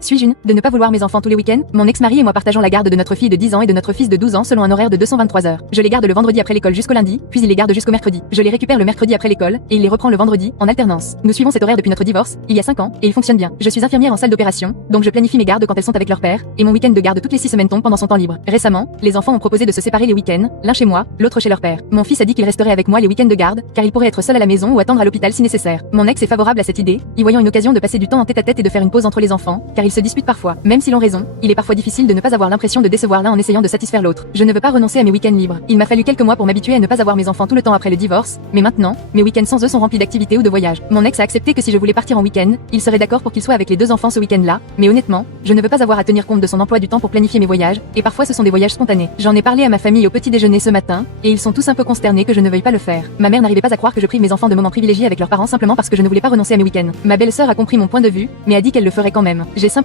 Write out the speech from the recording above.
Suis-je une de ne pas vouloir mes enfants tous les week-ends? Mon ex-mari et moi partageons la garde de notre fille de 10 ans et de notre fils de 12 ans selon un horaire de 223 heures. Je les garde le vendredi après l'école jusqu'au lundi, puis il les garde jusqu'au mercredi. Je les récupère le mercredi après l'école, et il les reprend le vendredi, en alternance. Nous suivons cet horaire depuis notre divorce, il y a 5 ans, et il fonctionne bien. Je suis infirmière en salle d'opération, donc je planifie mes gardes quand elles sont avec leur père, et mon week-end de garde toutes les 6 semaines tombe pendant son temps libre. Récemment, les enfants ont proposé de se séparer les week-ends, l'un chez moi, l'autre chez leur père. Mon fils a dit qu'il resterait avec moi les week-ends de garde, car il pourrait être seul à la maison ou attendre à l'hôpital si nécessaire. Mon ex est favorable à cette idée, y voyant une occasion de passer du temps en tête-à-tête et de faire une pause entre les enfants, car ils se disputent parfois. Même s'ils ont raison, il est parfois difficile de ne pas avoir l'impression de décevoir l'un en essayant de satisfaire l'autre. Je ne veux pas renoncer à mes week-ends libres. Il m'a fallu quelques mois pour m'habituer à ne pas avoir mes enfants tout le temps après le divorce, mais maintenant, mes week-ends sans eux sont remplis d'activités ou de voyages. Mon ex a accepté que si je voulais partir en week-end, il serait d'accord pour qu'il soit avec les 2 enfants ce week-end-là, mais honnêtement, je ne veux pas avoir à tenir compte de son emploi du temps pour planifier mes voyages, et parfois ce sont des voyages spontanés. J'en ai parlé à ma famille au petit déjeuner ce matin, et ils sont tous un peu consternés que je ne veuille pas le faire. Ma mère n'arrivait pas à croire que je prive mes enfants de moments privilégiés avec leurs parents simplement parce que je ne voulais pas renoncer à mes week-ends. Ma belle-sœur a compris mon point de vue, mais a dit qu'elle le ferait quand même. J'essaie